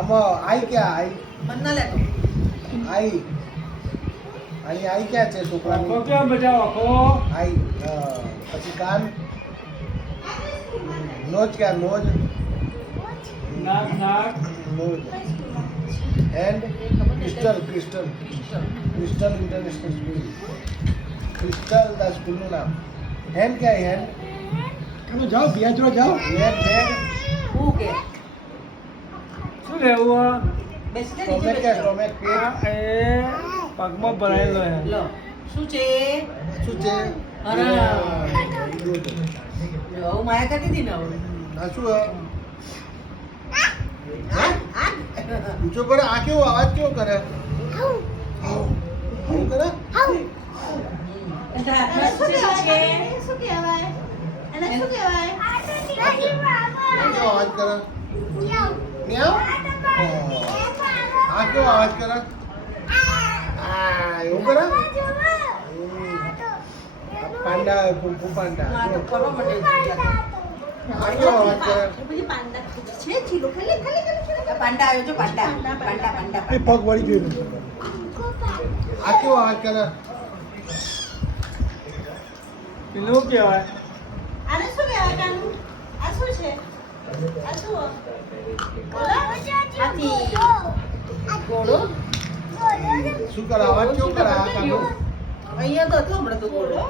આમાં આઈ ક્યાં આઈ મન્ના લેતો આઈ અહીં આઈ ક્યાં છે છોકરાની આખો ક્યાં બેટા આખો આઈ પછી કાન નોજ ક્યાં નોજ નાક નાક nose hand crystal crystal crystal international school crystal the સ્કૂલનું નામ હેન્ડ ક્યાં હેન્ડ તમે જાઓ બિયાજો જાઓ લેગ લેગ હું કે શું લેવું આ? બેસી સ્ટોમેક ક્યાં સ્ટોમેક પેટ આ એ પગમાં ભરાયેલો હે લો શું છે શું છે અરે. ગુડ હું માયા કરતી હતી ને હવે આ શું ઊંચો કરે આ કેવો અવાજ કેવો કરે આવું કરે શું કહેવાય એને શું કહેવાય આ કેવો અવાજ કરે મ્યાઉ આ કેવો અવાજ કરે આ એવું કરે પાંડા કુંકુ પાંડા આ તો કરવા માટે આ કેવો અવાજ કરે પાંડા આવ્યો છો પાંડા પાંડા પાંડા એ પગ વળી ગયું આ કેવો અવાજ કરે પેલું કહેવાય આને શું કહેવાય કાનુ આ શું છે આ શું હાથી ઘોડો શું કરે અવાજ કેવો કરે આ કાનો અહીંયા તો હતો હમણાં તો ઘોડો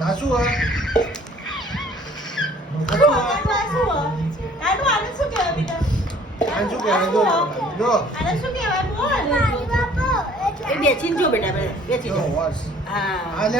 આ શું હોય આને શું કહેવાય બેટા આ શું કહેવાય જો જો આને શું કહેવાય બોલ એ બેસીને જો બેટા બેસી જો જા હોર્સ હા આ લે